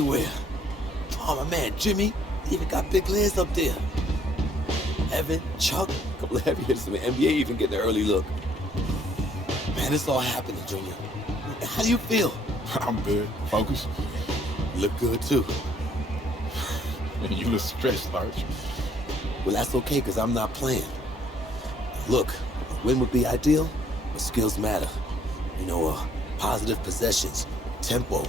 everywhere. Oh, my man, Jimmy, he even got big legs up there. Evan, Chuck, a couple of heavy hitters in the NBA even getting an early look. Man, it's all happening, Junior. How do you feel? I'm good. Focus. You look good, too. You look stressed, Larch. Well, that's okay, because I'm not playing. Look, a win would be ideal, but skills matter. You know, positive possessions, tempo,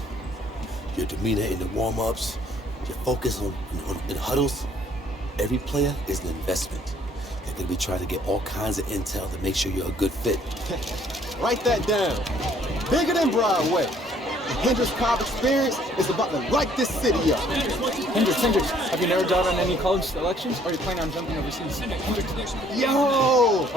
your demeanor in the warm-ups, your focus in huddles. Every player is an investment. They're going to be trying to get all kinds of intel to make sure you're a good fit. Write that down. Bigger than Broadway. The Hendrix Cobb experience is about to light this city up. Hendrix, have you narrowed down on any college selections, or are you planning on jumping overseas? Yo!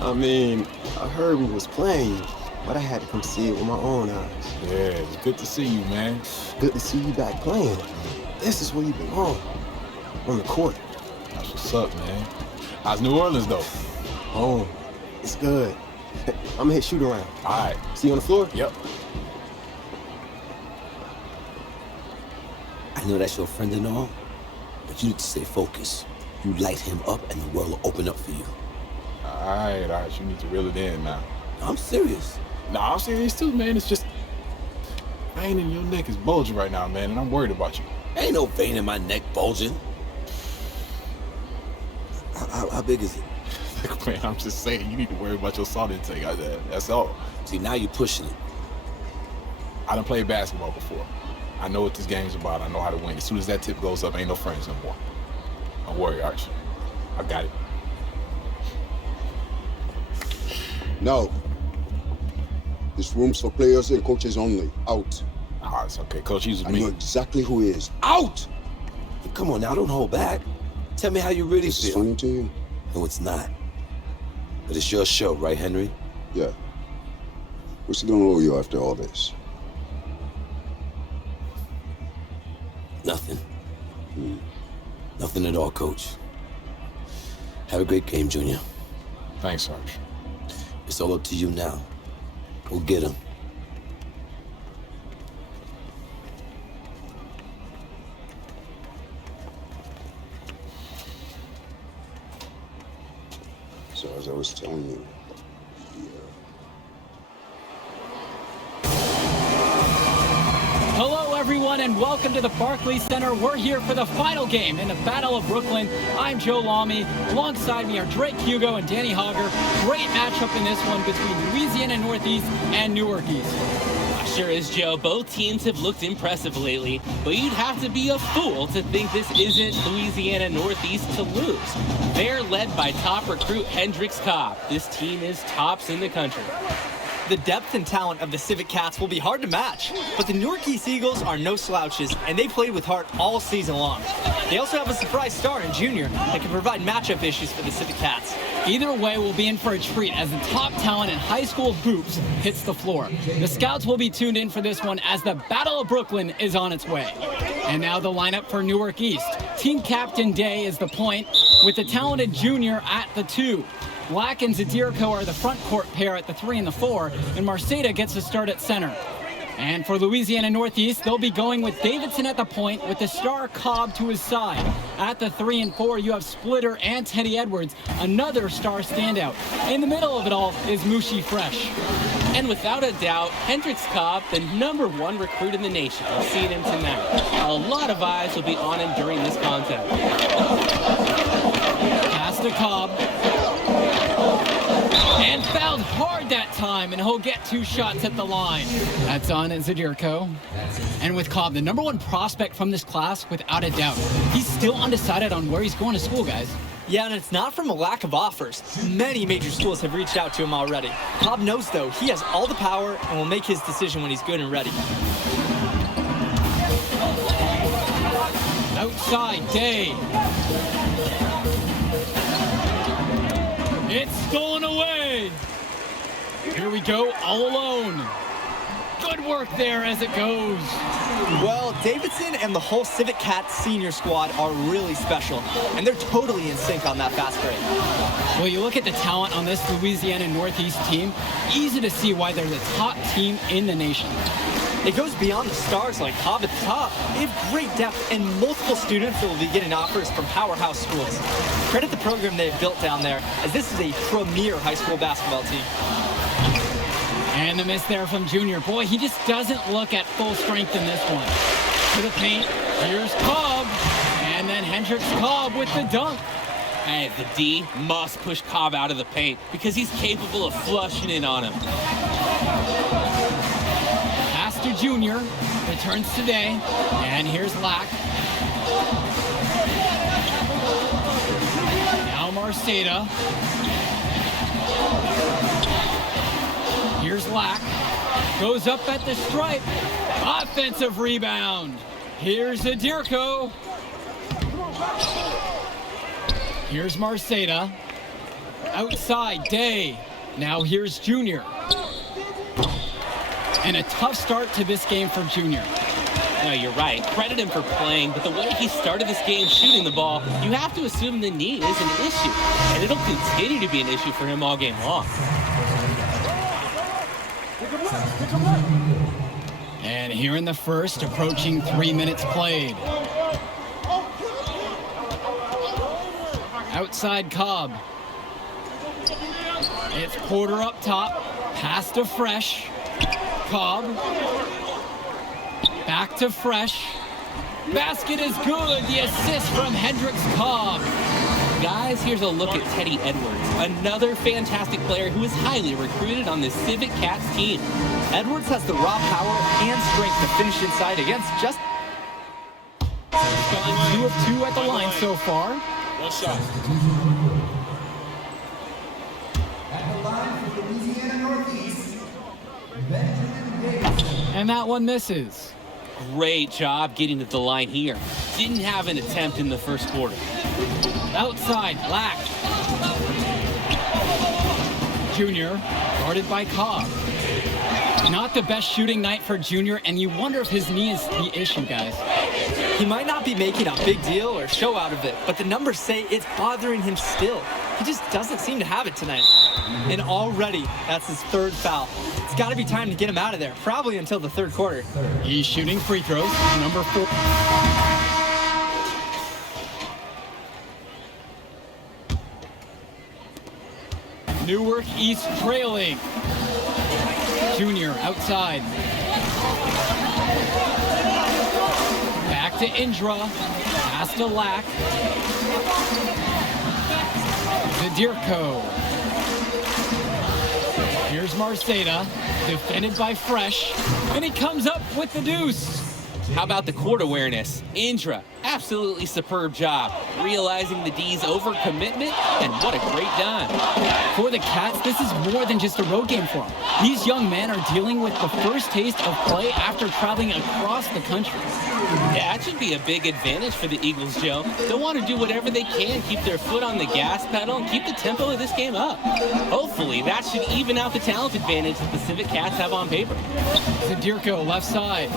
I mean, I heard we was playing, but I had to come see it with my own eyes. Yeah, it's good to see you, man. Good to see you back playing. This is where you belong. On the court. That's what's up, man. How's New Orleans, though? Home. It's good. I'm gonna hit shoot around. All right. See you on the floor? Yep. I know that's your friend and all, but you need to stay focused. You light him up and the world will open up for you. All right. You need to reel it in now. I'm serious. Nah, I'm serious too, man. It's just vein in your neck is bulging right now, man, and I'm worried about you. Ain't no vein in my neck bulging. How big is it? Man, I'm just saying, you need to worry about your salt intake. That's all. See, now you're pushing it. I done played basketball before. I know what this game's about. I know how to win. As soon as that tip goes up, ain't no friends no more. Don't worry, Arch. I got it. No. This room's for players and coaches only. Out. Ah, it's okay. Coach, he's with I me. know exactly who he is. Out! Hey, come on now, don't hold back. Tell me how you really This is feel. funny to you? No, it's not. But it's your show, right, Henry? Yeah. What's he gonna owe you after all this? Nothing. Nothing at all, Coach. Have a great game, Junior. Thanks, Sarge. It's all up to you now. Go get him. So as I was telling you, Hello, everyone, and welcome to the Barclays Center. We're here for the final game in the Battle of Brooklyn. I'm Joe Lamy. Alongside me are Drake Hugo and Danny Hogger. Great matchup in this one between Louisiana Northeast and Newark East. Sure is, Joe. Both teams have looked impressive lately, but you'd have to be a fool to think this isn't Louisiana Northeast to lose. They're led by top recruit Hendrix Cobb. This team is tops in the country. The depth and talent of the Civic Cats will be hard to match, but the Newark East Eagles are no slouches, and they played with heart all season long. They also have a surprise star in Junior that can provide matchup issues for the Civic Cats. Either way, we'll be in for a treat as the top talent in high school hoops hits the floor. The scouts will be tuned in for this one as the Battle of Brooklyn is on its way. And now the lineup for Newark East. Team captain Day is the point, with the talented Junior at the 2. Black and Zadirko are the front court pair at the 3 and the 4, and Marceda gets a start at center. And for Louisiana Northeast, they'll be going with Davidson at the point with the star Cobb to his side. At the 3 and 4, you have Splitter and Teddy Edwards, another star standout. In the middle of it all is Mushi Fresh. And without a doubt, Hendrix Cobb, the #1 recruit in the nation. We've seen him tonight. A lot of eyes will be on him during this contest. Pass to Cobb. And fouled hard that time, and he'll get 2 shots at the line. That's on Zadirko. And with Cobb, the #1 prospect from this class, without a doubt. He's still undecided on where he's going to school, guys. Yeah, and it's not from a lack of offers. Many major schools have reached out to him already. Cobb knows, though, he has all the power and will make his decision when he's good and ready. Outside, Day. It's stolen away. Here we go, all alone. Good work there as it goes. Well, Davidson and the whole Civic Cats senior squad are really special, and they're totally in sync on that fast break. Well, you look at the talent on this Louisiana Northeast team, easy to see why they're the top team in the nation. It goes beyond the stars like Cobb at the top. They have great depth and multiple students that will be getting offers from powerhouse schools. Credit the program they have built down there, as this is a premier high school basketball team. And the miss there from Junior. Boy, he just doesn't look at full strength in this one. To the paint, here's Cobb, and then Hendricks Cobb with the dunk. Hey, the D must push Cobb out of the paint because he's capable of flushing in on him. Pass to Junior, returns today, and here's Lack. Now Marceda. Here's Lack, goes up at the stripe, offensive rebound. Here's Adirko. Here's Marceda, outside Day. Now here's Junior. And a tough start to this game for Junior. No, you're right. Credit him for playing, but the way he started this game shooting the ball, you have to assume the knee is an issue. And it'll continue to be an issue for him all game long. And here in the first, approaching 3 minutes played. Outside Cobb. It's Porter up top. Pass to Fresh. Cobb. Back to Fresh. Basket is good. The assist from Hendricks Cobb. Guys, here's a look at Teddy Edwards, another fantastic player who is highly recruited on this Civic Cats team. Edwards has the raw power and strength to finish inside against just... He's gone 2 of 2 at the line so far. One shot. And that one misses. Great job getting to the line here. Didn't have an attempt in the first quarter. Outside, Lack. Junior, guarded by Cobb. Not the best shooting night for Junior, and you wonder if his knee is the issue, guys. He might not be making a big deal or show out of it, but the numbers say it's bothering him still. He just doesn't seem to have it tonight. And already, that's his 3rd foul. It's got to be time to get him out of there, probably until the 3rd quarter. He's shooting free throws, number 4. Newark East trailing. Junior outside. Back to Indra. Pass to Lack. Zadirko. Here's Marceda. Defended by Fresh. And he comes up with the deuce. How about the court awareness? Indra, absolutely superb job. Realizing the D's overcommitment, and what a great dime. For the Cats, this is more than just a road game for them. These young men are dealing with the first taste of play after traveling across the country. Yeah, that should be a big advantage for the Eagles, Joe. They'll want to do whatever they can, keep their foot on the gas pedal, and keep the tempo of this game up. Hopefully, that should even out the talent advantage that the Civic Cats have on paper. Zadirko, left side.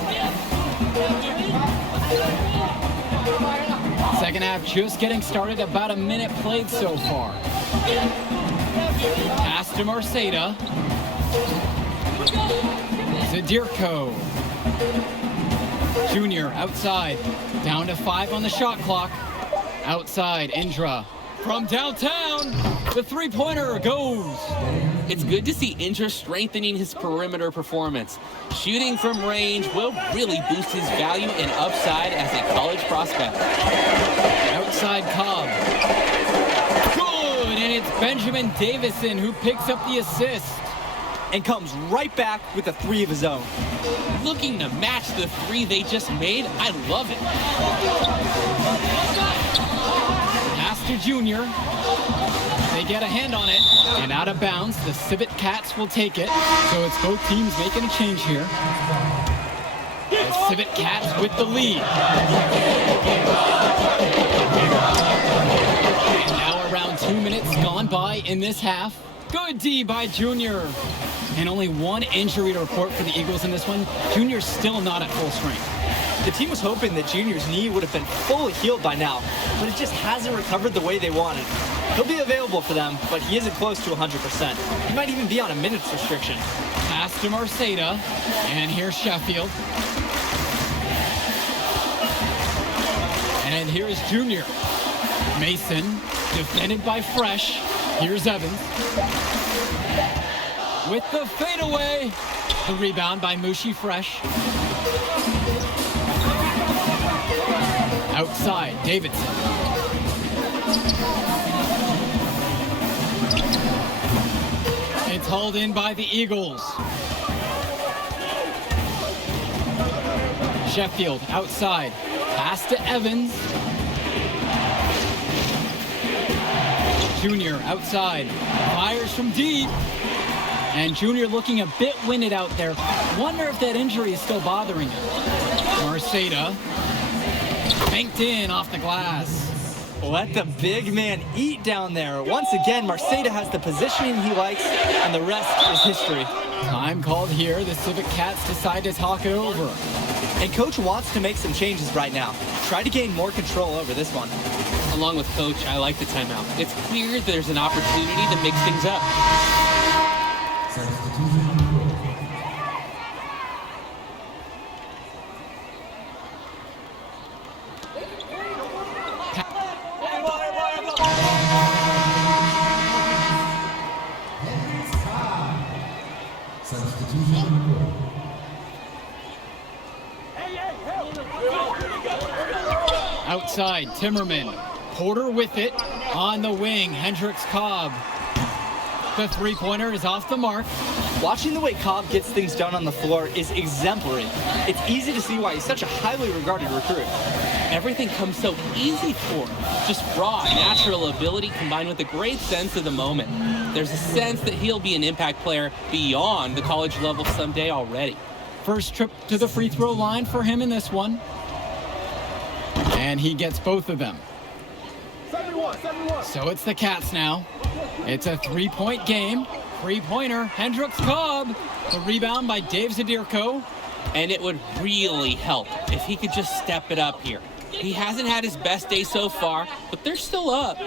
Second half just getting started, about a minute played so far. Pass to Marceda. Zadirko. Junior outside. Down to 5 on the shot clock. Outside, Indra. From downtown, the three-pointer goes. It's good to see Indra strengthening his perimeter performance. Shooting from range will really boost his value and upside as a college prospect. Outside Cobb. Good, and it's Benjamin Davison who picks up the assist. And comes right back with a 3 of his own. Looking to match the 3 they just made, I love it. Pass to Junior. They get a hand on it, and out of bounds, the Civic Cats will take it. So it's both teams making a change here. The Civic Cats with the lead. And now around 2 minutes gone by in this half. Good D by Junior. And only 1 injury to report for the Eagles in this one. Junior's still not at full strength. The team was hoping that Junior's knee would have been fully healed by now, but it just hasn't recovered the way they wanted. He'll be available for them, but he isn't close to 100%. He might even be on a minutes restriction. Pass to Marceda. And here's Sheffield. And here's Junior. Mason, defended by Fresh. Here's Evans. With the fadeaway. The rebound by Mushi Fresh. Outside, Davidson. It's hauled in by the Eagles. Sheffield outside. Pass to Evans. Junior outside. Fires from deep. And Junior looking a bit winded out there. Wonder if that injury is still bothering him. Marceda. Banked in off the glass. Let the big man eat down there. Once again, Marceda has the positioning he likes, and the rest is history. Time called here. The Civic Cats decide to talk it over. And Coach wants to make some changes right now. Try to gain more control over this one. Along with Coach, I like the timeout. It's clear there's an opportunity to mix things up. Outside, Timmerman. Porter with it. On the wing, Hendricks Cobb. The three-pointer is off the mark. Watching the way Cobb gets things done on the floor is exemplary. It's easy to see why he's such a highly regarded recruit. Everything comes so easy for him. Just raw, natural ability combined with a great sense of the moment. There's a sense that he'll be an impact player beyond the college level someday already. First trip to the free throw line for him in this one. And he gets both of them. 71. So it's the Cats now. It's a three-point game. Three-pointer, Hendricks Cobb. The rebound by Dave Zadirko. And it would really help if he could just step it up here. He hasn't had his best day so far, but they're still up.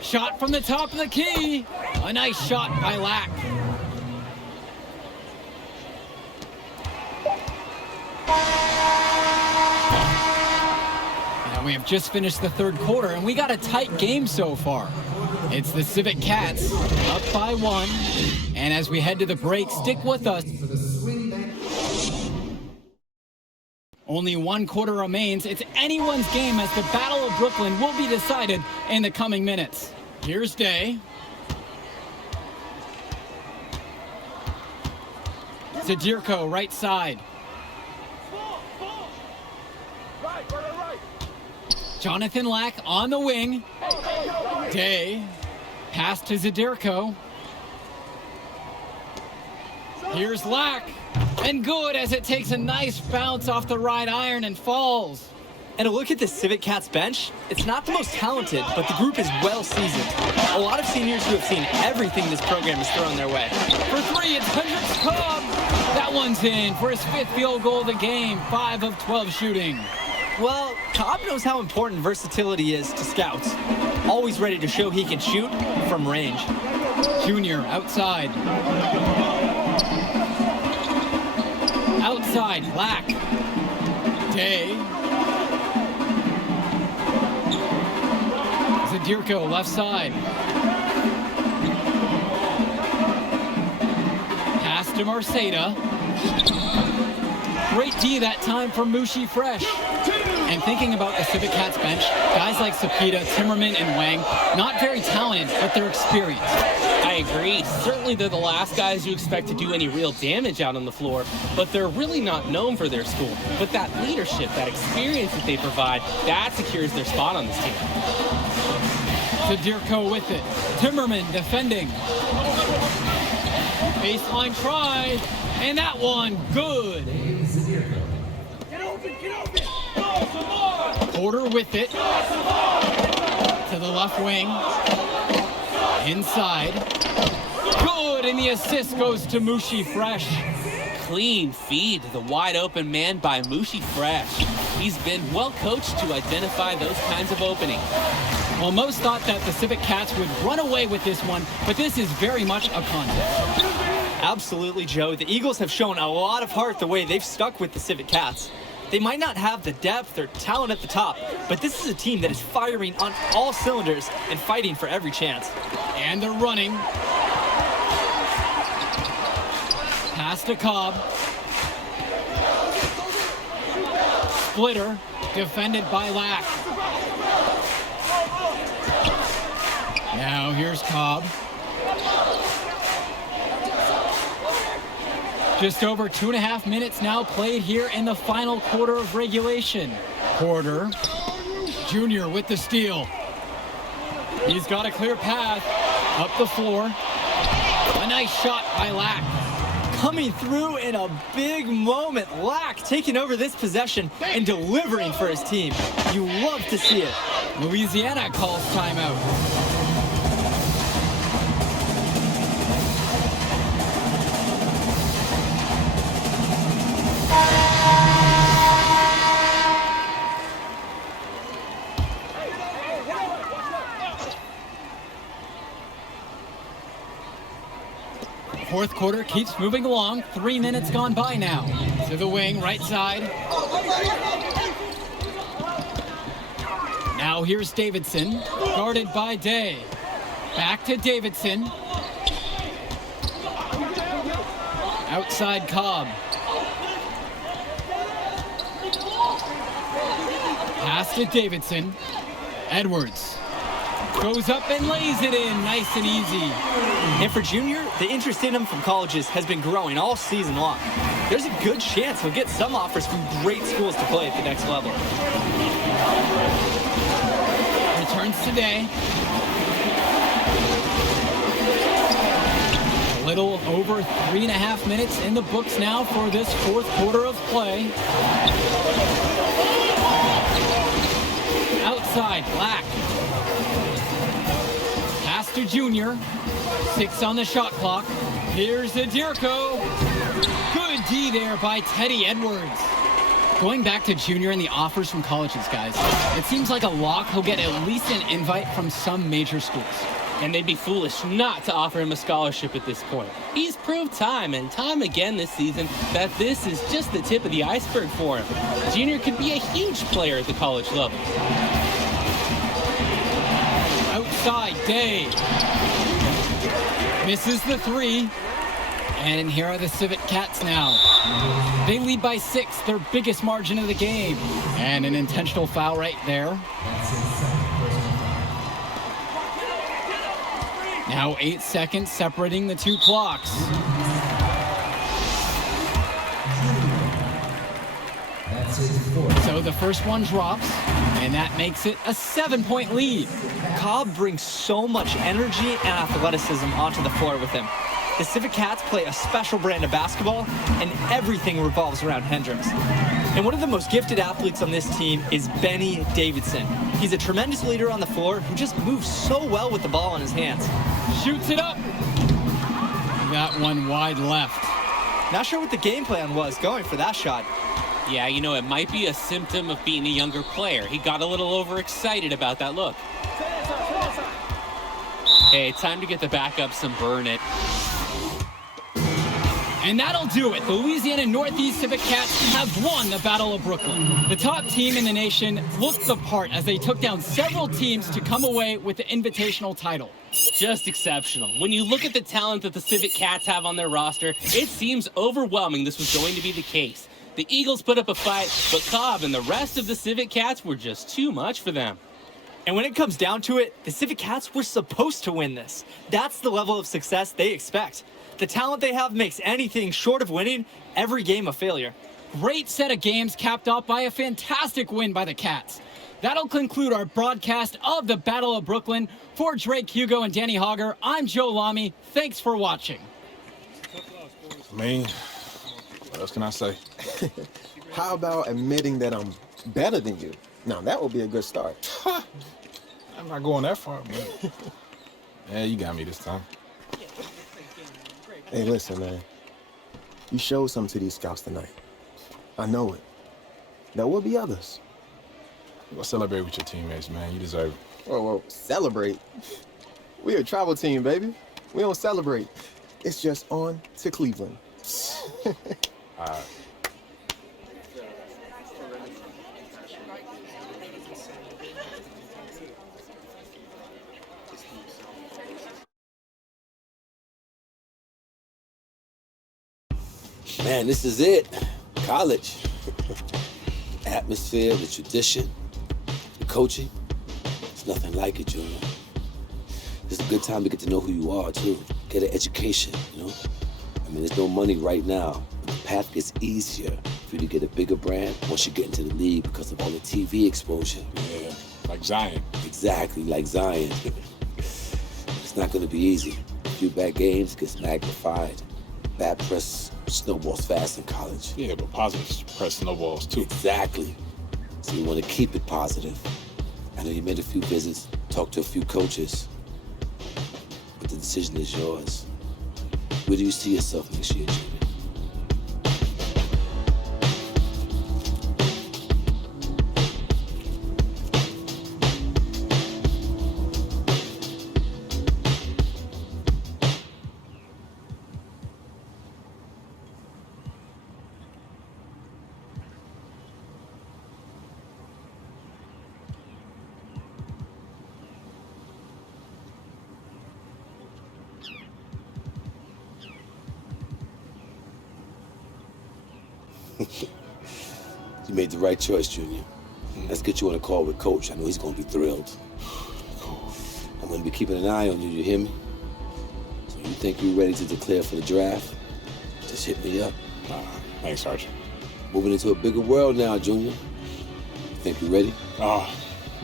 Shot from the top of the key. A nice shot by Lack. And we have just finished the third quarter, and we got a tight game so far. It's the Civic Cats up by 1. And as we head to the break, stick with us. Only 1 quarter remains. It's anyone's game as the Battle of Brooklyn will be decided in the coming minutes. Here's Day. Zadirko, right side. Jonathan Lack on the wing. Day. Pass to Zadirko. Here's Lack. And good as it takes a nice bounce off the right iron and falls. And a look at the Civic Cats bench. It's not the most talented, but the group is well seasoned. A lot of seniors who have seen everything this program has thrown their way. For 3, it's Hendricks Cobb. That one's in for his 5th field goal of the game. 5 of 12 shooting. Well, Cobb knows how important versatility is to scouts. Always ready to show he can shoot from range. Junior outside. Outside, Lack. Day. Zadirko, left side. Pass to Marceda. Great D that time from Mushi Fresh. And thinking about the Civic Cats bench, guys like Sapita, Timmerman, and Wang, not very talented, but they're experienced. I agree. Certainly they're the last guys you expect to do any real damage out on the floor, but they're really not known for their school. But that leadership, that experience that they provide, that secures their spot on this team. Zadirko with it. Timmerman defending. Baseline try. And that one, good. Porter with it. To the left wing. Inside. Good, and the assist goes to Mushi Fresh. Clean feed to the wide open man by Mushi Fresh. He's been well coached to identify those kinds of openings. Well, most thought that the Civic Cats would run away with this one, but this is very much a contest. Absolutely, Joe. The Eagles have shown a lot of heart the way they've stuck with the Civic Cats. They might not have the depth or talent at the top, but this is a team that is firing on all cylinders and fighting for every chance. And they're running. Pass to Cobb. Splitter, defended by Lack. Now here's Cobb. Just over 2.5 minutes now played here in the final quarter of regulation. Porter, Jr. with the steal. He's got a clear path up the floor. A nice shot by Lack. Coming through in a big moment. Lack taking over this possession and delivering for his team. You love to see it. Louisiana calls timeout. Fourth quarter keeps moving along. 3 minutes gone by now. To the wing, right side. Now here's Davidson, guarded by Day. Back to Davidson. Outside Cobb. Pass to Davidson. Edwards. Goes up and lays it in, nice and easy. And for Junior, the interest in him from colleges has been growing all season long. There's a good chance he'll get some offers from great schools to play at the next level. Returns today. A little over 3.5 minutes in the books now for this fourth quarter of play. Outside, Black. Pass to Junior. 6 on the shot clock. Here's Adirko. Good D there by Teddy Edwards. Going back to Junior and the offers from colleges, guys, it seems like a lock he'll get at least an invite from some major schools. And they'd be foolish not to offer him a scholarship at this point. He's proved time and time again this season that this is just the tip of the iceberg for him. Junior could be a huge player at the college level. Outside, Day. Misses the 3. And here are the Civic Cats now. They lead by 6, their biggest margin of the game. And an intentional foul right there. Now 8 seconds separating the two clocks. So the first one drops, and that makes it a 7-point lead. Cobb brings so much energy and athleticism onto the floor with him. The Civic Cats play a special brand of basketball, and everything revolves around Hendricks. And one of the most gifted athletes on this team is Benny Davidson. He's a tremendous leader on the floor who just moves so well with the ball in his hands. Shoots it up. That one wide left. Not sure what the game plan was going for that shot. Yeah, you know, it might be a symptom of being a younger player. He got a little overexcited about that look. Hey, time to get the backups and burn it. And that'll do it. The Louisiana Northeast Civic Cats have won the Battle of Brooklyn. The top team in the nation looked the part as they took down several teams to come away with the invitational title. Just exceptional. When you look at the talent that the Civic Cats have on their roster, it seems overwhelming this was going to be the case. The Eagles put up a fight, but Cobb and the rest of the Civic Cats were just too much for them. And when it comes down to it, the Civic Cats were supposed to win this. That's the level of success they expect. The talent they have makes anything short of winning every game a failure. Great set of games capped off by a fantastic win by the Cats. That'll conclude our broadcast of the Battle of Brooklyn. For Drake Hugo and Danny Hogger, I'm Joe Lamy. Thanks for watching. I mean, what else can I say? How about admitting that I'm better than you? Now, that would be a good start. I'm not going that far, man. Yeah, you got me this time. Hey, listen, man. You showed something to these scouts tonight. I know it. There will be others. Go celebrate with your teammates, man. You deserve it. Whoa, celebrate? We're a travel team, baby. We don't celebrate. It's just on to Cleveland. Man, this is it. College. The atmosphere, the tradition, the coaching. It's nothing like it, Junior. It's a good time to get to know who you are, too. Get an education, you know? I mean, there's no money right now, but the path gets easier for you to get a bigger brand once you get into the league because of all the TV exposure. Yeah, like Zion. Exactly, like Zion. It's not going to be easy. A few bad games gets magnified. Bad press snowballs fast in college. Yeah, but positive press snowballs too. Exactly. So you want to keep it positive. I know you made a few visits, talked to a few coaches, but the decision is yours. Where do you see yourself next year, Junior? You made the right choice, Junior. Let's get you on a call with Coach. I know he's going to be thrilled. I'm going to be keeping an eye on you, you hear me? So you think you're ready to declare for the draft? Just hit me up. Thanks, Sergeant. Moving into a bigger world now, Junior. You think you're ready? Oh,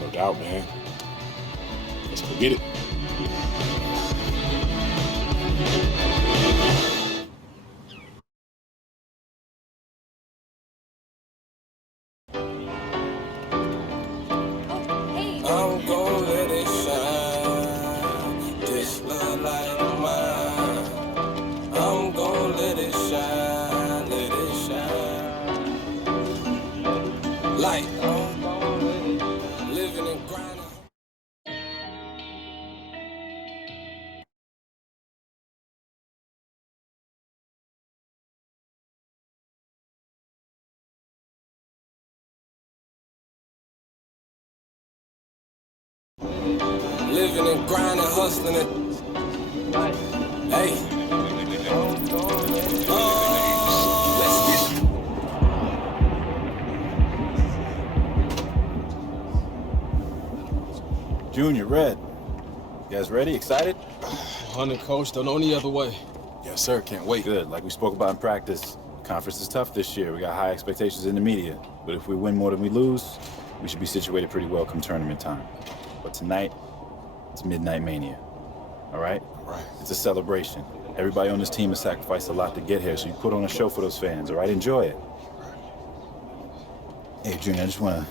no doubt, man. Let's go get it. I'm gon' let it shine. This little light of mine. I'm gon' let it shine, let it shine. Light. I'm gon' let it. Living and grinding. Living and grinding, hustling it. Hey. Let's get it. Junior, Red. You guys ready? Excited? Hunting, Coach. Don't know any other way. Yes, sir. Can't wait. Good. Like we spoke about in practice, conference is tough this year. We got high expectations in the media. But if we win more than we lose, we should be situated pretty well come tournament time. But tonight, it's Midnight Mania. All right? Right. It's a celebration. Everybody on this team has sacrificed a lot to get here, so you put on a show for those fans, all right? Enjoy it. Hey, Junior, I just want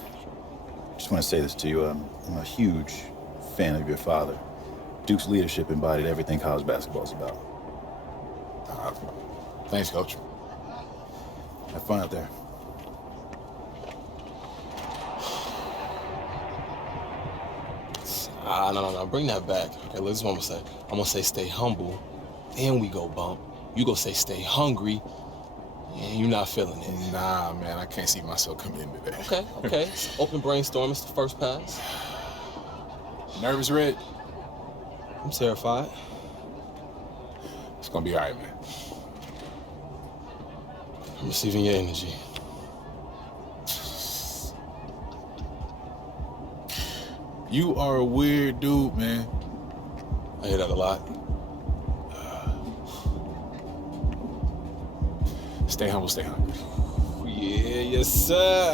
to say this to you. I'm a huge fan of your father. Duke's leadership embodied everything college basketball is about. Thanks, Coach. Have fun out there. No. Bring that back. Okay, this is what I'm gonna say. I'm gonna say stay humble, then we go bump. You go say stay hungry, and you're not feeling it. Nah, man, I can't see myself coming in today. Okay. Open brainstorm. It's the first pass. Nervous, Red? I'm terrified. It's gonna be all right, man. I'm receiving your energy. You are a weird dude, man. I hear that a lot. Stay humble, stay hungry. Yeah, yes, sir.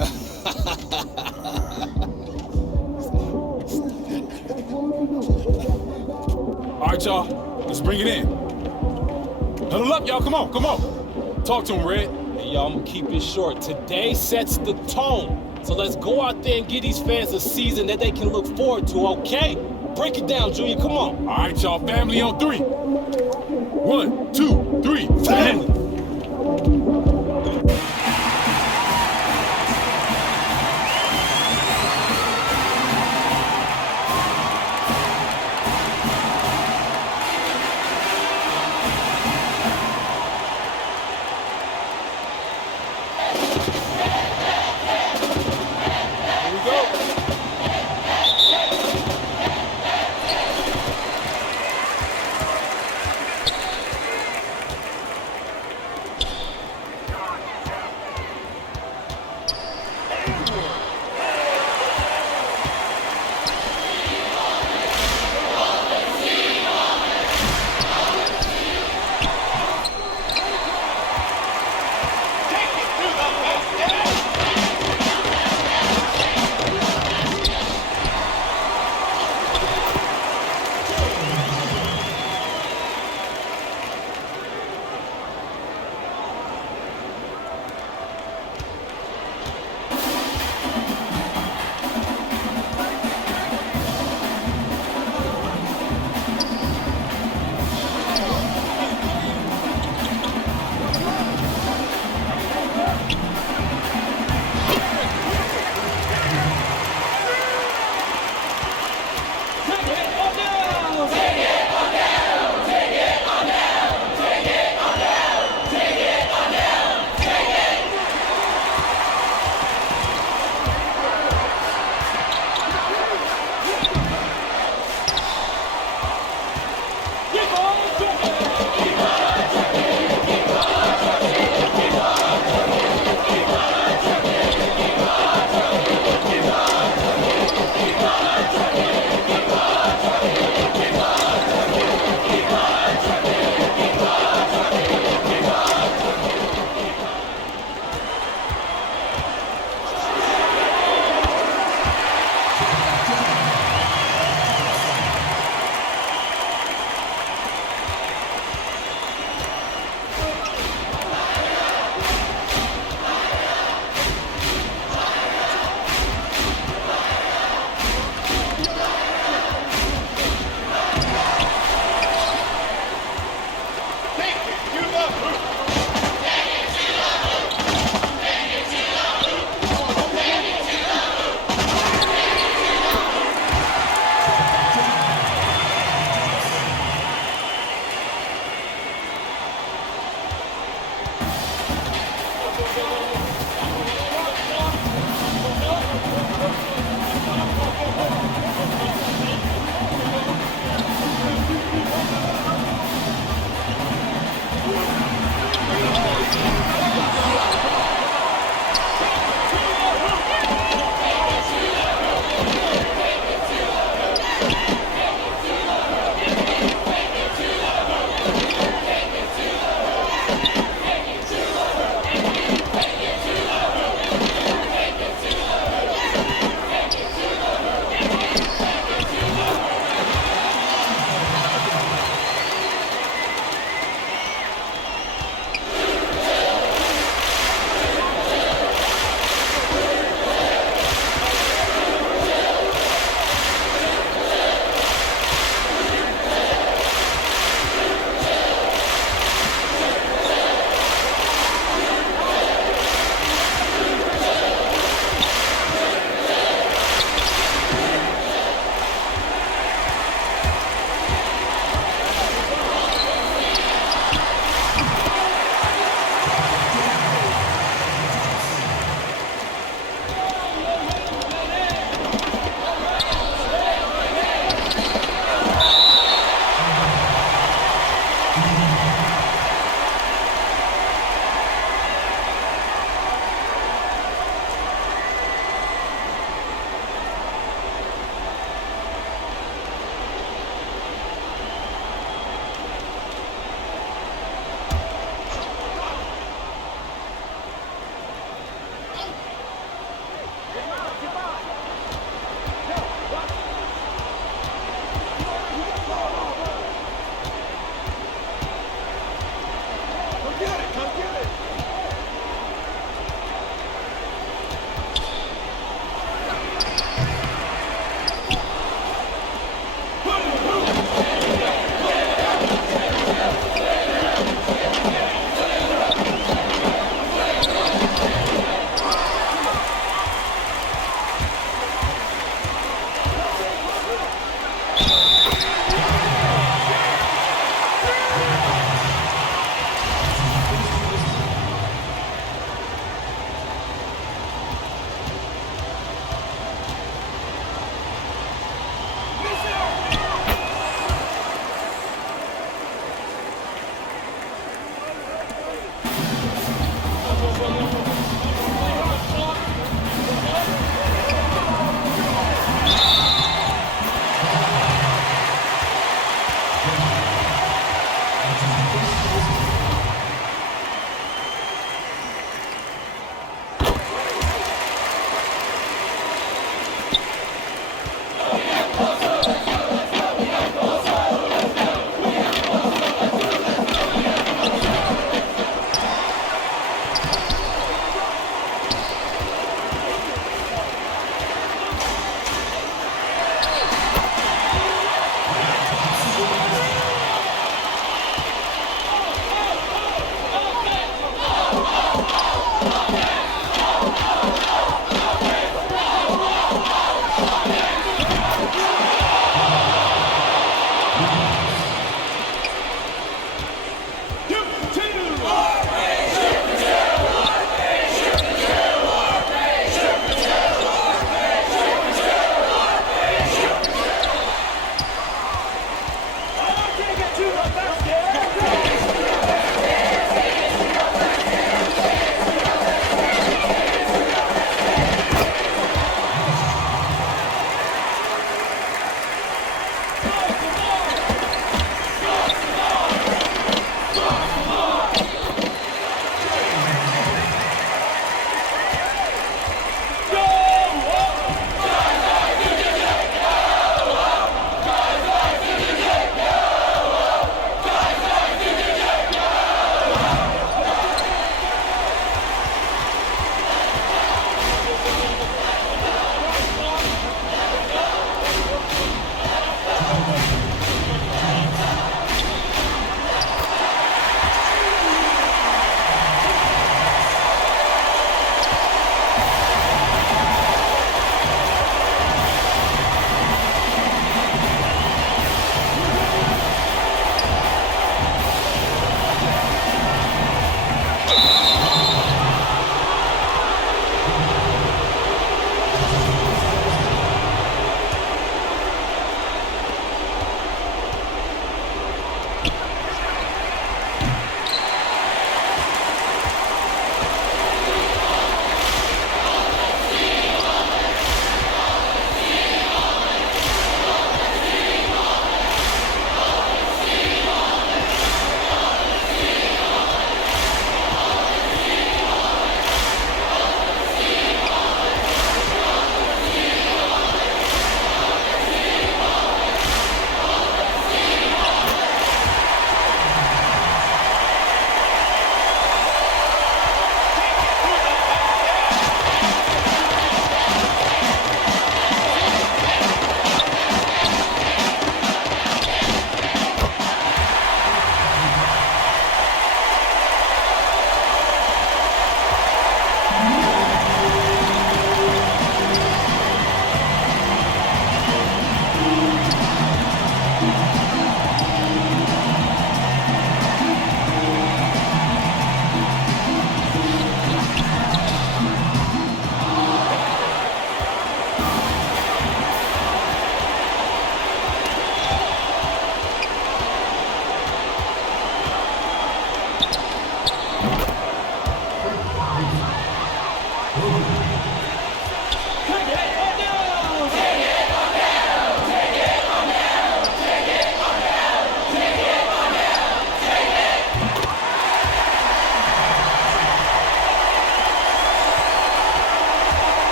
All right, y'all. Let's bring it in. Huddle up, y'all. Come on. Talk to him, Red. Hey, y'all, I'm gonna keep it short. Today sets the tone. So let's go out there and give these fans a season that they can look forward to, okay? Break it down, Junior, come on. All right, y'all, family on three. 1, 2, 3, family.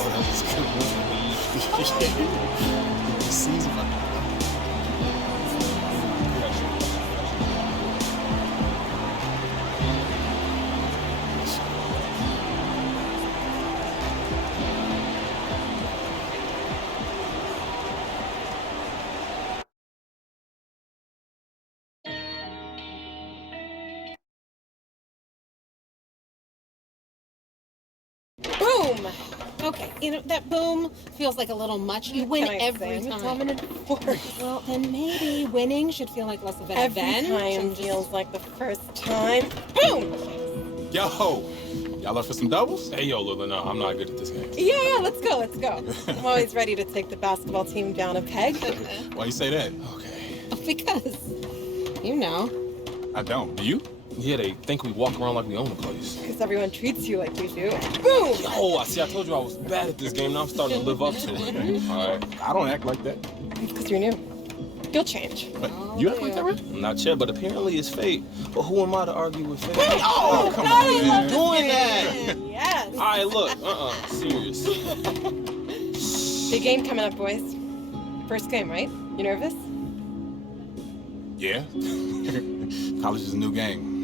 Oh, that was a good one. Season. Boom! Okay, you know, that boom feels like a little much. You win every time. Dominant force. Well, then maybe winning should feel like less of an Every event. time feels like the first time. Boom! Yo, y'all up for some doubles? Hey, yo, Lila, no, I'm not good at this game. Yeah, let's go, let's go. I'm always ready to take the basketball team down a peg. Why you say that? Because, you know. I don't. Do you? Yeah, they think we walk around like we own the place. Because everyone treats you like you do. Boom! Yo, I told you I was bad at this game. Now I'm starting to live up to it. All right. I don't act like that. It's because you're new. You'll change. Wait, you act like that, right? Not yet, but apparently it's fate. But who am I to argue with fate? Oh, come on, man. Doing that. Yes. All right, look. Serious. Big game coming up, boys. First game, right? You nervous? Yeah. College is a new game.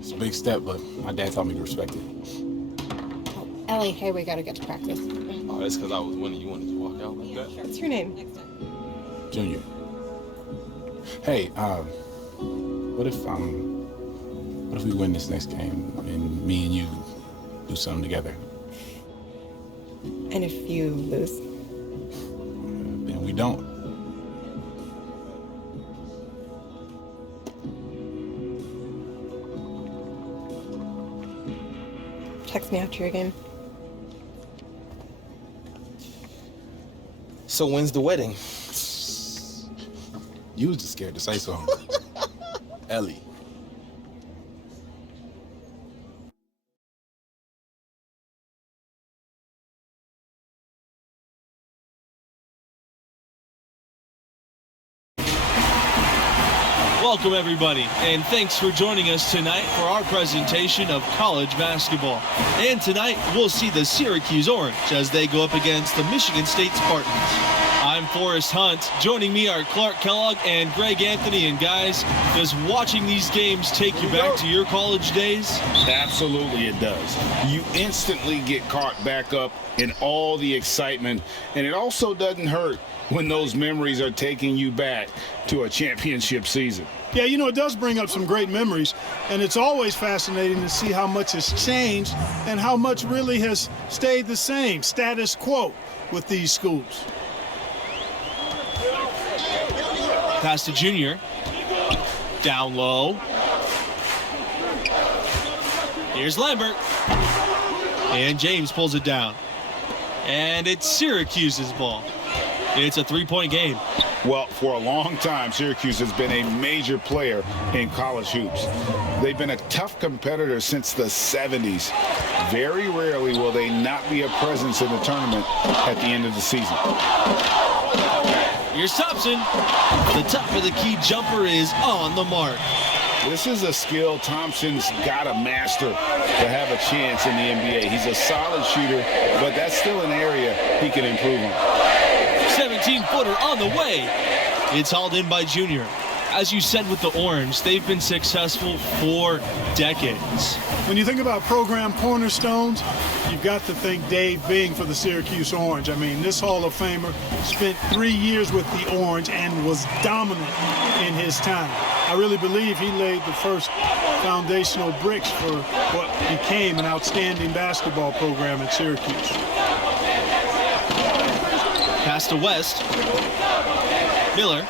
It's a big step, but my dad taught me to respect it. Oh, Ellie, hey, we gotta get to practice. Oh, that's because I was winning. You wanted to walk out like that? What's your name? Junior. Hey, what if we win this next game and me and you do something together? And if you lose? Then we don't. Text me after your game. So when's the wedding? You was just scared to say so. Ellie. Welcome, everybody, and thanks for joining us tonight for our presentation of college basketball. And tonight, we'll see the Syracuse Orange as they go up against the Michigan State Spartans. I'm Forrest Hunt. Joining me are Clark Kellogg and Greg Anthony. And guys, does watching these games take you back to your college days? Absolutely it does. You instantly get caught back up in all the excitement, and it also doesn't hurt when those memories are taking you back to a championship season. Yeah, you know, it does bring up some great memories, and it's always fascinating to see how much has changed and how much really has stayed the same, status quo, with these schools. Pass to Junior. Down low. Here's Lambert. And James pulls it down. And it's Syracuse's ball. It's a three-point game. Well, for a long time, Syracuse has been a major player in college hoops. They've been a tough competitor since the 70s. Very rarely will they not be a presence in the tournament at the end of the season. Here's Thompson. The top of the key jumper is on the mark. This is a skill Thompson's got to master to have a chance in the NBA. He's a solid shooter, but that's still an area he can improve on. 17-footer on the way. It's hauled in by Junior. As you said with the Orange, they've been successful for decades. When you think about program cornerstones, you've got to think Dave Bing for the Syracuse Orange. I mean, this Hall of Famer spent 3 years with the Orange and was dominant in his time. I really believe he laid the first foundational bricks for what became an outstanding basketball program at Syracuse. Pass to West. Miller.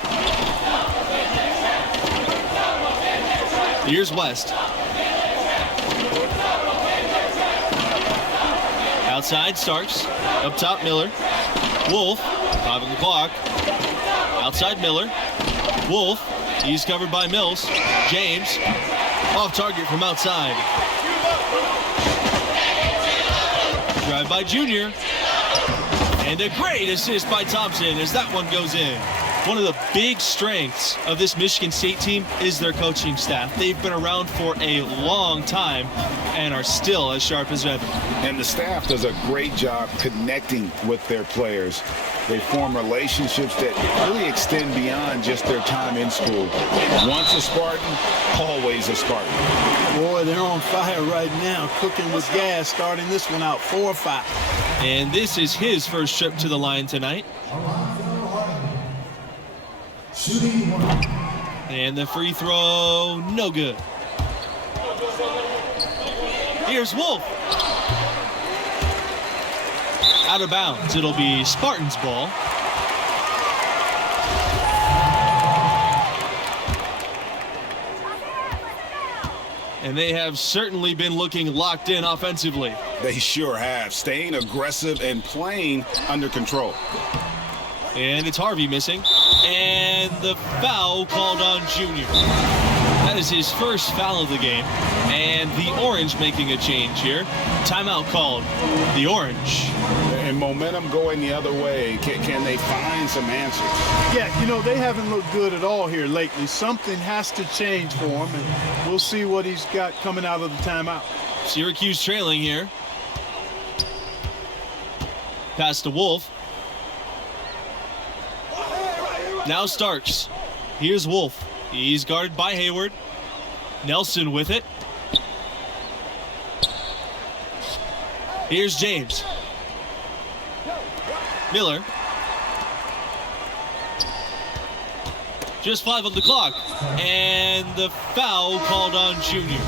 Here's West. Outside, Starks. Up top, Miller. Wolf. 5 on the clock. Outside, Miller. Wolf. He's covered by Mills. James. Off target from outside. Drive by Junior. And a great assist by Thompson as that one goes in. One of the big strengths of this Michigan State team is their coaching staff. They've been around for a long time and are still as sharp as ever. And the staff does a great job connecting with their players. They form relationships that really extend beyond just their time in school. Once a Spartan, always a Spartan. Boy, they're on fire right now, cooking with gas, starting this one out 4-5. And this is his first trip to the line tonight. And the free throw, no good. Here's Wolf. Out of bounds. It'll be Spartans' ball. And they have certainly been looking locked in offensively. They sure have, staying aggressive and playing under control. And it's Harvey missing. And the foul called on Junior. That is his first foul of the game. And the Orange making a change here. Timeout called. The Orange. And momentum going the other way. Can they find some answers? Yeah, you know, they haven't looked good at all here lately. Something has to change for him, and we'll see what he's got coming out of the timeout. Syracuse trailing here. Pass to Wolf. Now Starks. Here's Wolf. He's guarded by Hayward. Nelson with it. Here's James. Miller. Just 5 on the clock. And the foul called on Junior.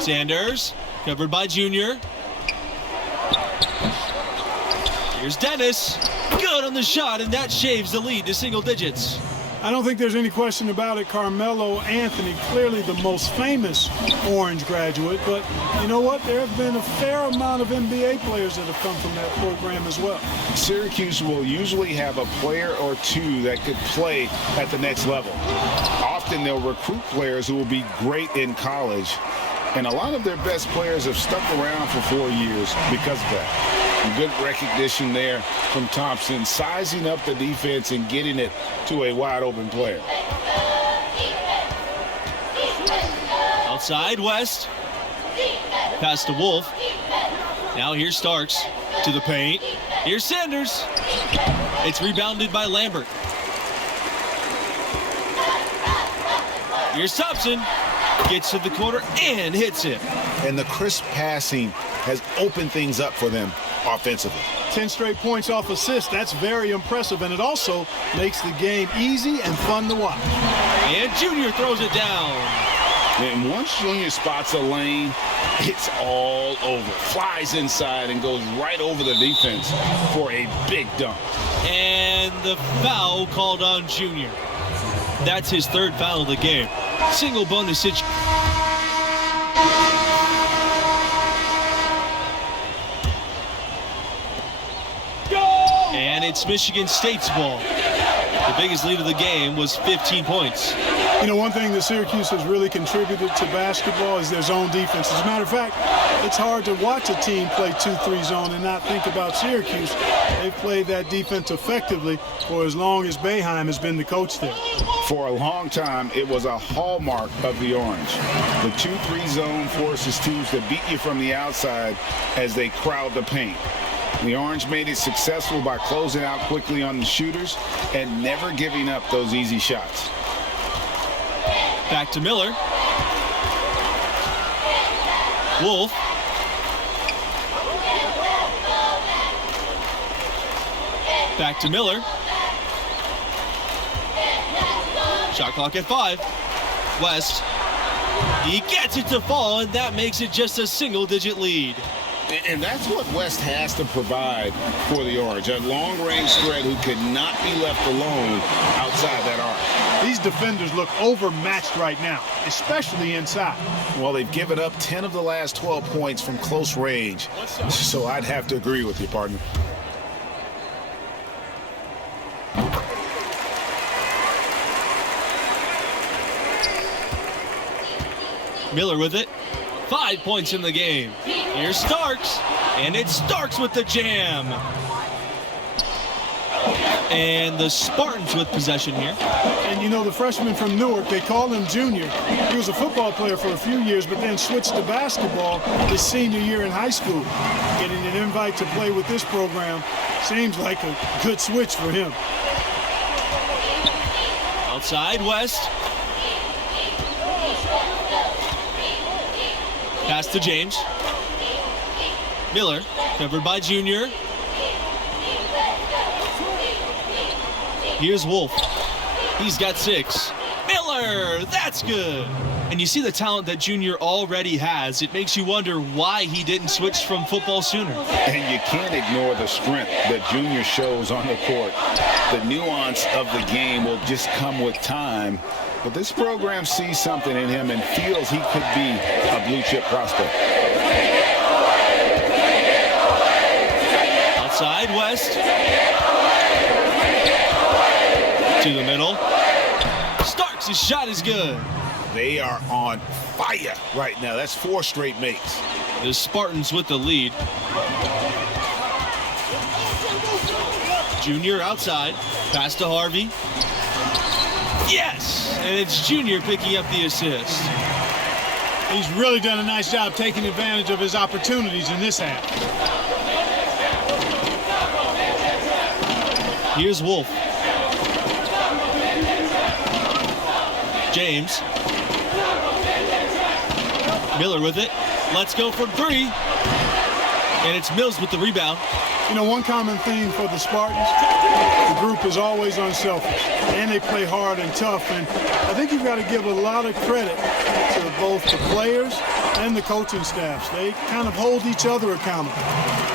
Sanders, covered by Junior. Here's Dennis. Good on the shot, and that shaves the lead to single digits. I don't think there's any question about it. Carmelo Anthony, clearly the most famous Orange graduate, but you know what? There have been a fair amount of NBA players that have come from that program as well. Syracuse will usually have a player or two that could play at the next level. Often they'll recruit players who will be great in college, and a lot of their best players have stuck around for 4 years because of that. Good recognition there from Thompson, sizing up the defense and getting it to a wide-open player. Outside, West. Pass to Wolf. Now here's Starks to the paint. Here's Sanders. It's rebounded by Lambert. Here's Thompson. Gets to the corner and hits it. And the crisp passing has opened things up for them offensively. 10 straight points off assists. That's very impressive, and it also makes the game easy and fun to watch. And Junior throws it down. And once Junior spots a lane, it's all over. Flies inside and goes right over the defense for a big dunk. And the foul called on Junior. That's his third foul of the game. Single bonus situation. And it's Michigan State's ball. The biggest lead of the game was 15 points. You know, one thing that Syracuse has really contributed to basketball is their zone defense. As a matter of fact, it's hard to watch a team play 2-3 zone and not think about Syracuse. They've played that defense effectively for as long as Boeheim has been the coach there. For a long time, it was a hallmark of the Orange. The 2-3 zone forces teams to beat you from the outside as they crowd the paint. The Orange made it successful by closing out quickly on the shooters and never giving up those easy shots. Back to Miller. Wolf. Back to Miller. Shot clock at 5. West. He gets it to fall, and that makes it just a single-digit lead. And that's what West has to provide for the Orange. A long-range threat who could not be left alone outside that arc. These defenders look overmatched right now, especially inside. Well, they've given up 10 of the last 12 points from close range. So I'd have to agree with you, partner. Miller with it. 5 points in the game. Here's Starks, and it's Starks with the jam. And the Spartans with possession here. And you know, the freshman from Newark, they call him Junior. He was a football player for a few years, but then switched to basketball his senior year in high school. Getting an invite to play with this program seems like a good switch for him. Outside, West. Pass to James. Miller, covered by Junior. Here's Wolf. He's got 6. Miller, that's good. And you see the talent that Junior already has. It makes you wonder why he didn't switch from football sooner. And you can't ignore the strength that Junior shows on the court. The nuance of the game will just come with time. But this program sees something in him and feels he could be a blue-chip prospect. Outside, West. To the middle. Starks' shot is good. They are on fire right now. That's 4 straight makes. The Spartans with the lead. Junior outside. Pass to Harvey. Yes! And it's Junior picking up the assist. He's really done a nice job taking advantage of his opportunities in this half. Here's Wolf. James. Miller with it. Let's go from 3. And it's Mills with the rebound. You know, one common theme for the Spartans, the group is always unselfish, and they play hard and tough. And I think you've got to give a lot of credit to both the players and the coaching staffs. They kind of hold each other accountable.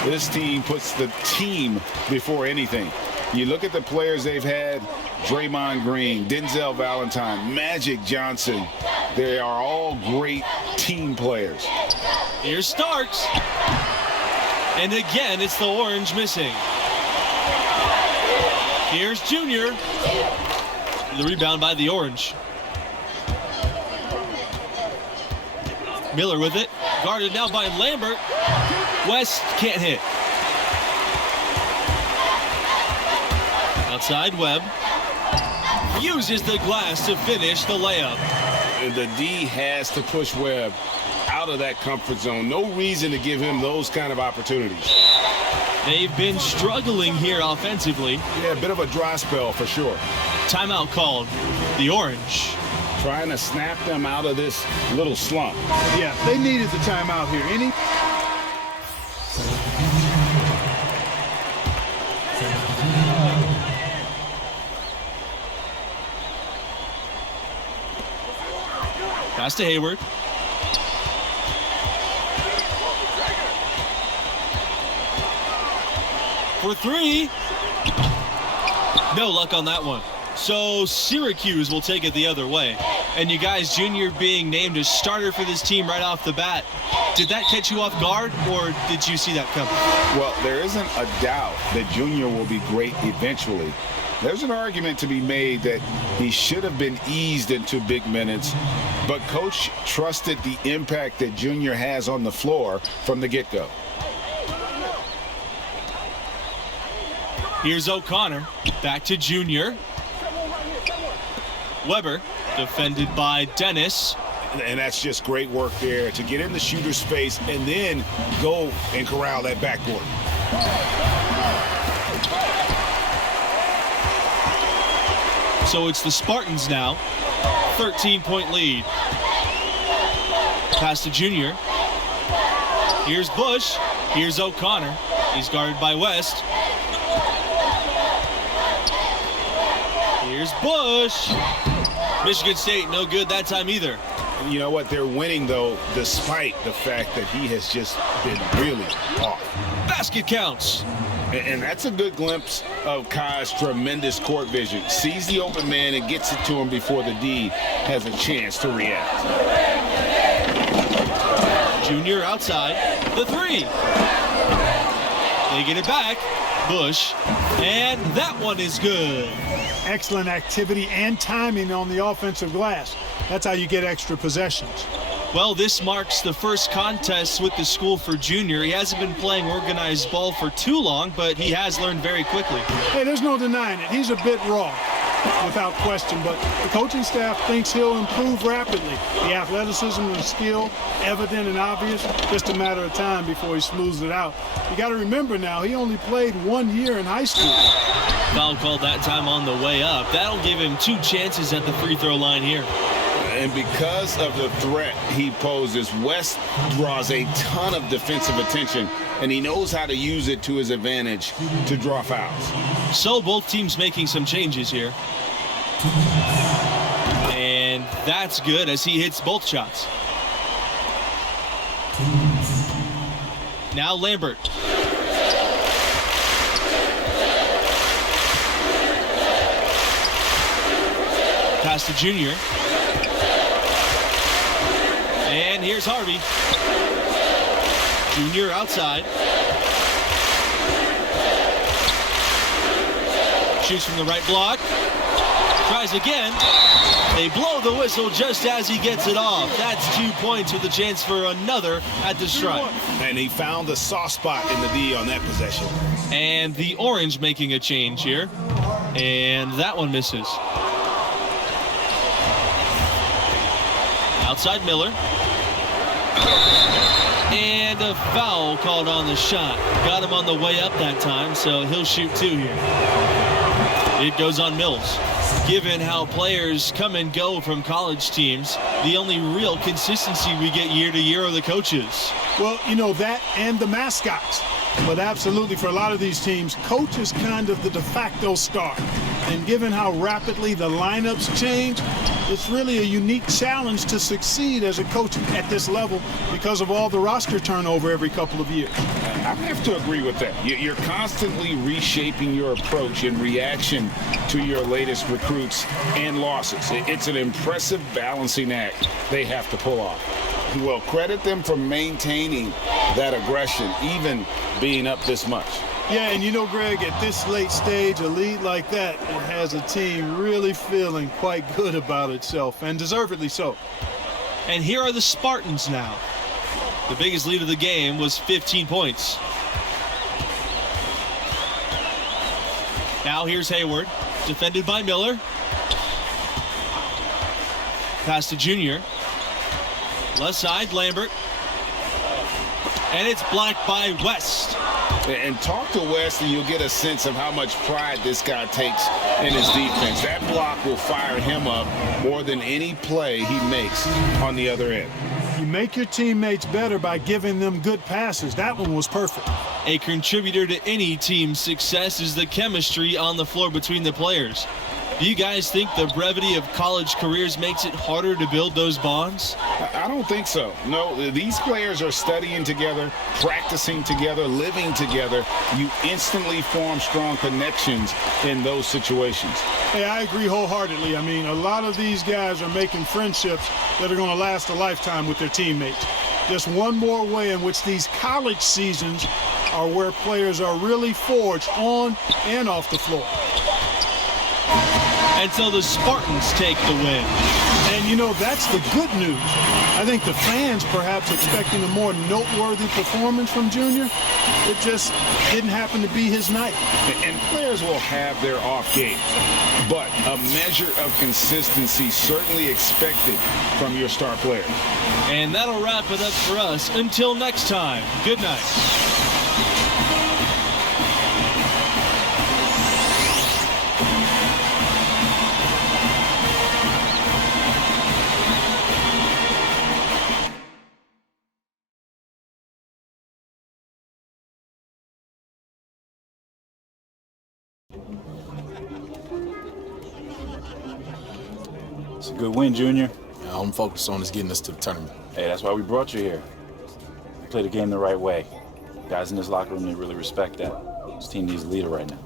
This team puts the team before anything. You look at the players they've had, Draymond Green, Denzel Valentine, Magic Johnson. They are all great team players. Here's Starks. And again, it's the orange missing. Here's Junior. The rebound by the orange. Miller with it. Guarded now by Lambert. West can't hit. Outside, Webb. Uses the glass to finish the layup. The D has to push Webb out of that comfort zone. No reason to give him those kind of opportunities. They've been struggling here offensively. Yeah, a bit of a dry spell for sure. Timeout called. The orange. Trying to snap them out of this little slump. Yeah, they needed the timeout here. Pass to Hayward. For 3. No luck on that one. So Syracuse will take it the other way. And you guys, Junior being named as starter for this team right off the bat, did that catch you off guard, or did you see that coming? Well, there isn't a doubt that Junior will be great eventually. There's an argument to be made that he should have been eased into big minutes, but Coach trusted the impact that Junior has on the floor from the get-go. Here's O'Connor. Back to Junior. Weber, defended by Dennis. And that's just great work there to get in the shooter's space and then go and corral that backboard. So it's the Spartans now. 13-point lead. Pass to Junior. Here's Bush. Here's O'Connor. He's guarded by West. Here's Bush. Michigan State, no good that time either. You know what? They're winning, though, despite the fact that he has just been really off. Basket counts. And that's a good glimpse of Kai's tremendous court vision. Sees the open man and gets it to him before the D has a chance to react. Junior outside. The 3. They get it back. Bush. And that one is good. Excellent activity and timing on the offensive glass. That's how you get extra possessions. Well, this marks the first contest with the school for Junior. He hasn't been playing organized ball for too long, but he has learned very quickly. Hey, there's no denying it. He's a bit raw, without question, but the coaching staff thinks he'll improve rapidly. The athleticism and the skill, evident and obvious, just a matter of time before he smooths it out. You got to remember now, he only played 1 year in high school. Foul called that time on the way up. That'll give him 2 chances at the free throw line here. And because of the threat he poses, West draws a ton of defensive attention, and he knows how to use it to his advantage to draw fouls. So both teams making some changes here. And that's good as he hits both shots. Now Lambert. Pass to Junior. And here's Harvey. Junior outside. Shoots from the right block. Tries again. They blow the whistle just as he gets it off. That's 2 points with a chance for another at the stripe. And he found the soft spot in the D on that possession. And the Orange making a change here. And that one misses. Outside Miller. And a foul called on the shot. Got him on the way up that time, so he'll shoot 2 here. It goes on Mills. Given how players come and go from college teams, the only real consistency we get year to year are the coaches. Well, you know, that and the mascots. But absolutely, for a lot of these teams, coach is kind of the de facto star. And given how rapidly the lineups change, it's really a unique challenge to succeed as a coach at this level because of all the roster turnover every couple of years. I have to agree with that. You're constantly reshaping your approach in reaction to your latest recruits and losses. It's an impressive balancing act they have to pull off. Well, credit them for maintaining that aggression, even being up this much. Yeah, and you know, Greg, at this late stage, a lead like that, it has a team really feeling quite good about itself, and deservedly so. And here are the Spartans now. The biggest lead of the game was 15 points. Now here's Hayward, defended by Miller. Pass to Junior. Left side, Lambert. And it's blocked by West. And talk to West and you'll get a sense of how much pride this guy takes in his defense. That block will fire him up more than any play he makes on the other end. You make your teammates better by giving them good passes. That one was perfect. A contributor to any team's success is the chemistry on the floor between the players. Do you guys think the brevity of college careers makes it harder to build those bonds? I don't think so. No, these players are studying together, practicing together, living together. You instantly form strong connections in those situations. Hey, I agree wholeheartedly. I mean, a lot of these guys are making friendships that are going to last a lifetime with their teammates. Just one more way in which these college seasons are where players are really forged on and off the floor. And so the Spartans take the win. And, you know, that's the good news. I think the fans perhaps expecting a more noteworthy performance from Junior. It just didn't happen to be his night. And players will have their off games, but a measure of consistency certainly expected from your star player. And that'll wrap it up for us. Until next time, good night. It's a good win, Junior. Yeah, I'm focused on is getting us to the tournament. Hey, that's why we brought you here. You play the game the right way. Guys in this locker room, they really respect that. This team needs a leader right now.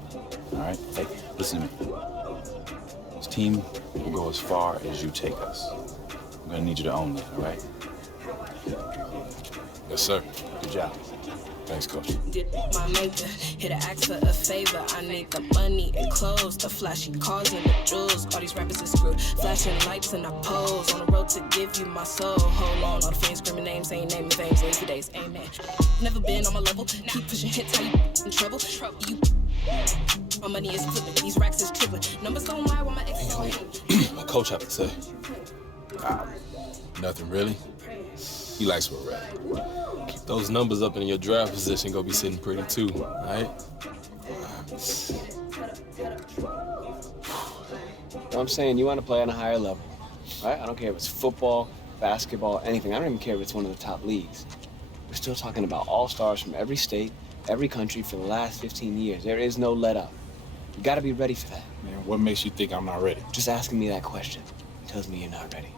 All right? Hey, listen to me. This team will go as far as you take us. I'm gonna need you to own that, all right? Yes, sir. Good job. Thanks, Coach. Did my maker, here to ask for a favor. I need the money and clothes, the flashy cars and the jewels. All these rappers are screwed, flashing lights and I pose. On the road to give you my soul. Hold on, all the fans screaming names, ain't naming names, lazy days, amen. Never been on my level, keep pushing hits, how you in trouble? You, my money is flipping, these racks is tripling. Numbers don't lie while my ex is What coach have to say? Nothing really. He likes where we're at. Keep those numbers up in your draft position, go be sitting pretty too, all right? Well, I'm saying you want to play on a higher level, right? I don't care if it's football, basketball, anything. I don't even care if it's one of the top leagues. We're still talking about all-stars from every state, every country for the last 15 years. There is no let-up. You got to be ready for that. Man, what makes you think I'm not ready? Just asking me that question tells me you're not ready.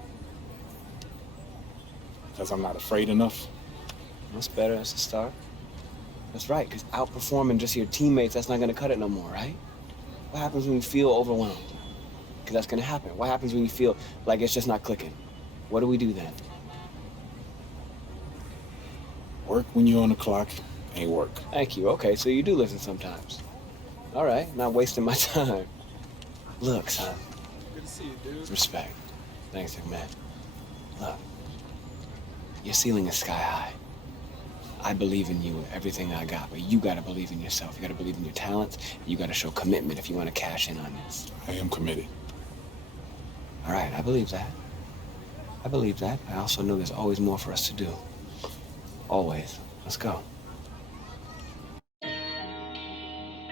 Because I'm not afraid enough? That's better as a start. That's right, because outperforming just your teammates, that's not going to cut it no more, right? What happens when you feel overwhelmed? Because that's going to happen. What happens when you feel like it's just not clicking? What do we do then? Work when you're on the clock ain't work. Thank you. Okay, so you do listen sometimes. All right, not wasting my time. Look, son. Good to see you, dude. Respect. Thanks, young man. Look, your ceiling is sky high. I believe in you, everything I got, but you gotta believe in yourself. You gotta believe in your talents. You gotta show commitment if you want to cash in on this. I am committed. All right, I believe that. I believe that. I also know there's always more for us to do. Always. Let's go.